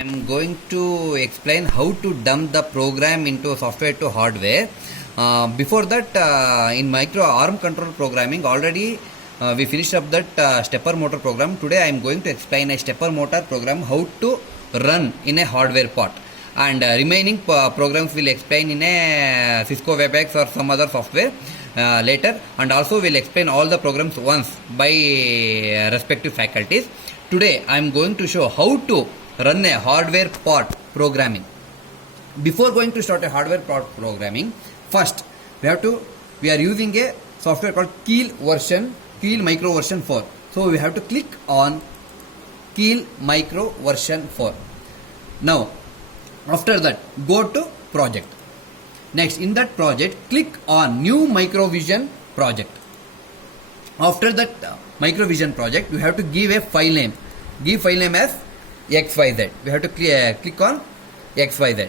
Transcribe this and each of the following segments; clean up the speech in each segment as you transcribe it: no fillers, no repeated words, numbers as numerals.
I'm going to explain how to dump the program into software to hardware. Before that, in micro ARM control programming, already we finished up that stepper motor program. Today I am going to explain a stepper motor program how to run in a hardware part, and remaining programs will explain in a Cisco WebEx or some other software later, and also will explain all the programs once by respective faculties. Today I am going to show how to run a hardware part programming. Before going to start a hardware part programming, first we are using a software called Keil Micro version 4. So we have to click on Keil Micro version 4. Now after that, go to project. Next, in that project, click on new Microvision project. After that Microvision project, you have to give a file name. Give file name as XYZ. We have to click on XYZ,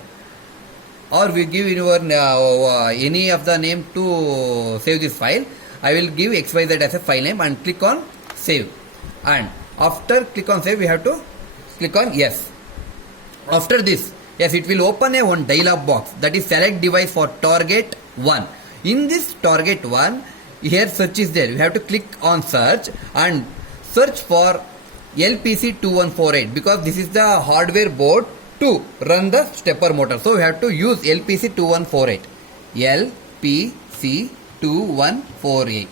or we give your any of the name to save this file. I will give XYZ as a file name and click on save. And after click on save, we have to click on yes. After this, yes, it will open a one dialog box, that is select device for target 1. In this target 1, here search is there. We have to click on search and search for LPC2148, because this is the hardware board to run the stepper motor. So we have to use LPC2148. LPC2148.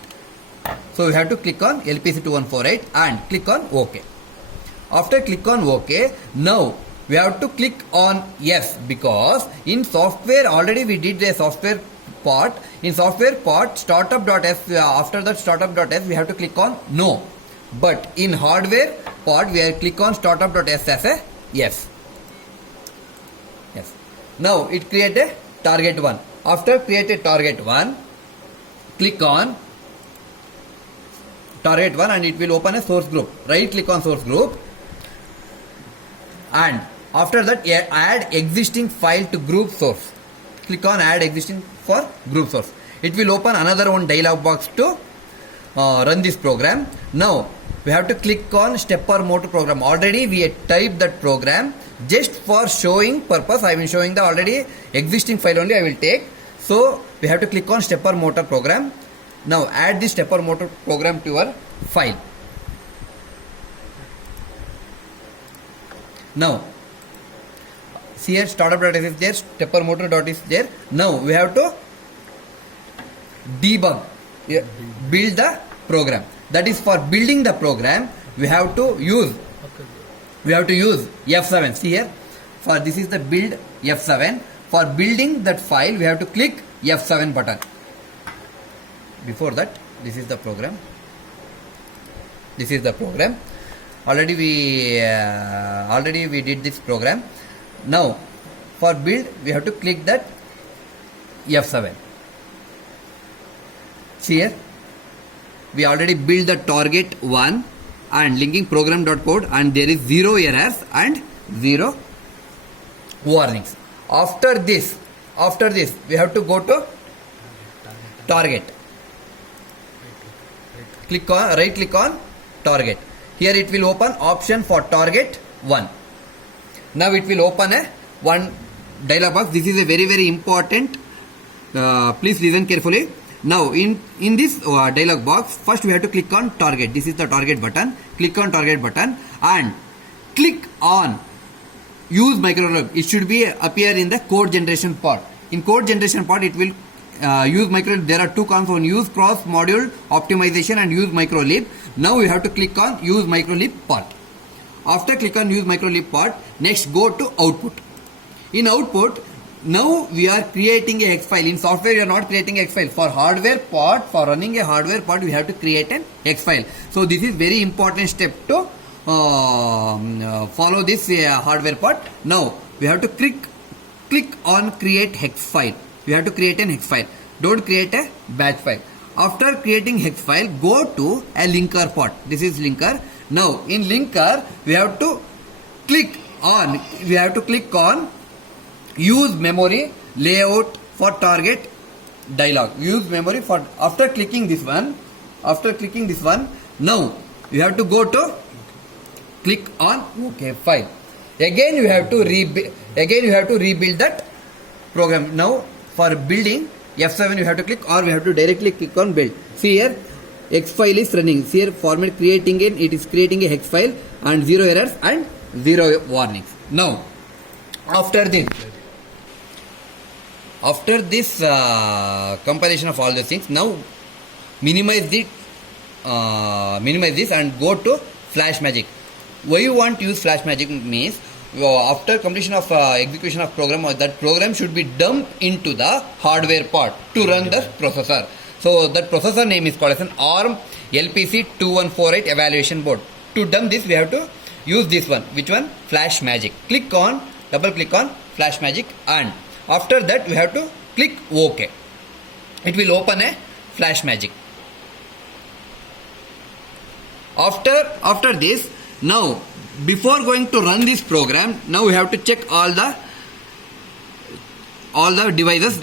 So we have to click on LPC2148 and click on OK. After click on OK, now we have to click on yes, because in software already we did a software part. In software part startup.s, after that startup.s we have to click on no. But in hardware part we are click on startup.s as a yes. Yes. Now it create a target 1. After create a target 1, click on target 1 and it will open a source group. Right click on source group, and after that add existing file to group source. Click on add existing for group source. It will open another one dialog box to run this program. Now we have to click on stepper motor program. Already we had typed that program. Just for showing purpose, I am showing the already existing file only I will take. So we have to click on stepper motor program. Now add this stepper motor program to your file. Now see here startup.s is there, stepper motor.is is there. Now we have to debug, build the program. That is, for building the program we have to use F7. See here, for this is the build F7. For building that file we have to click F7 button. Before that, this is the program. This is the program. Already we did this program. Now for build we have to click that F7. See here, we already built the target 1 and linking program.code, and there is 0 errors and 0 warnings. After this we have to go to target. Click on right click on target. Here it will open option for target 1. Now it will open a one dialog box. This is a very important. Please listen carefully. Now in this dialog box, first we have to click on target. This is the target button. Click on target button and click on use microlib. It should be appear in the code generation part. In code generation part it will use microlib. There are two columns, on use cross module optimization and use microlib. Now we have to click on use microlib part. After click on use microlib part, next go to output. In output, now we are creating a hex file. In software we are not creating a hex file. For hardware part, for running a hardware part, we have to create an hex file. So this is very important step to follow this hardware part. Now we have to click on create hex file. We have to create an hex file. Don't create a batch file. After creating hex file, go to a linker part. This is linker. Now in linker we have to click on use memory layout for target dialog. Use memory for, after clicking this one, now you have to go to click on OK file. Again you have to rebuild that program. Now for building, F7 you have to click, or we have to directly click on build. See here, hex file is running. See here, format it is creating a hex file, and 0 errors and 0 warnings. Now after this compilation of all these things, now minimize this and go to Flash Magic. Why you want to use Flash Magic means, after completion of execution of program, that program should be dumped into the hardware part to run the processor. So that processor name is called as an ARM LPC 2148 evaluation board. To dump this, we have to use this one. Which one? Flash Magic. Double click on Flash Magic, and after that we have to click OK. It will open a Flash Magic. After this, now before going to run this program, now we have to check all the devices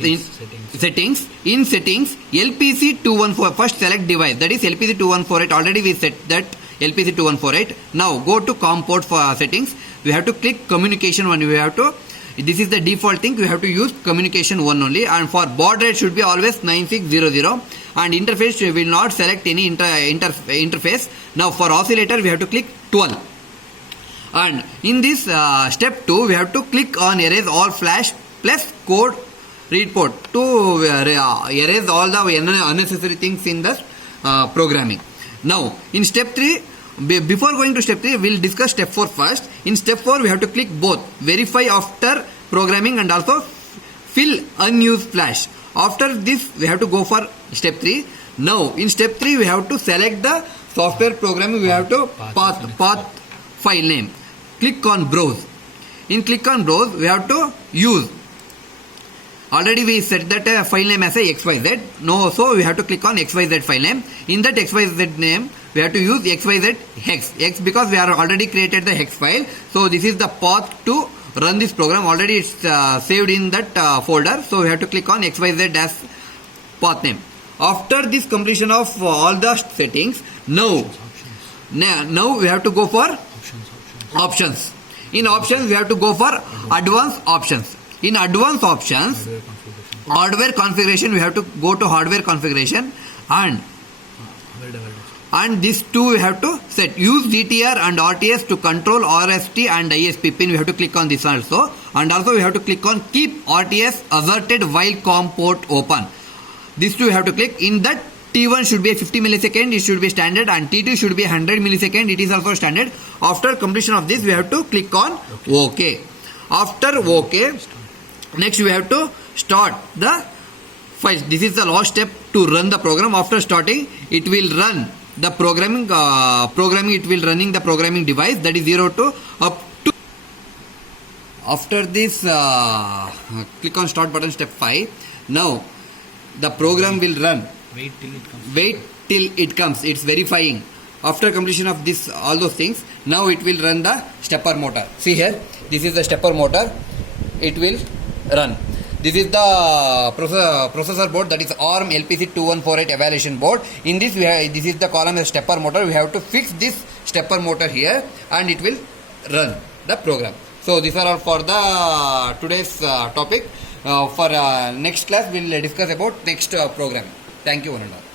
settings. In settings, LPC 214, first select device, that is LPC 2148. Already we set that LPC 2148. Now go to COM port for settings. We have to click communication 1. This is the default thing. We have to use communication 1 only, and for baud rate should be always 9600, and interface we will not select any interface. Now for oscillator we have to click 12, and in this step 2 we have to click on erase all flash plus code read port to erase all the unnecessary things in the programming. Now in step 3, before going to step 3, we'll discuss step 4 first. In step 4 we have to click both verify after programming and also fill unused flash. After this we have to go for step 3. Now in step 3 we have to select the software programming. We have to path file name. Click on browse. In click on browse we have to use, already we set that file name as a XYZ. No, so we have to click on XYZ file name. In that XYZ name we have to use XYZ hex because we are already created the hex file. So this is the path to run this program. Already it's saved in that folder. So we have to click on XYZ as path name. After this completion of all the settings, now we have to go for options. In options we have to go for advanced options. In advanced options, hardware configuration, we have to go to hardware configuration, and this too we have to set. Use GTR and RTS to control RST and ISP pin. We have to click on this also, and also we have to click on keep RTS asserted while COM port open. This too we have to click. In that, T1 should be a 50 millisecond, it should be standard, and T2 should be 100 millisecond, it is also standard. After completion of this we have to click on OK. After OK, next we have to start the files. This is the last step to run the program. After starting, it will run the programming. It will running the programming device, that is 0 to up to. After this, click on start button, step 5. Now the program will run. Wait till it comes. It's verifying. After completion of this, all those things, now it will run the stepper motor. See here, this is the stepper motor. It will run. This is the processor board, that is ARM LPC 2148 evaluation board. In this this is the column as stepper motor. We have to fix this stepper motor here, and it will run the program. So these are all for the today's topic. For next class we will discuss about next program. Thank you one and all.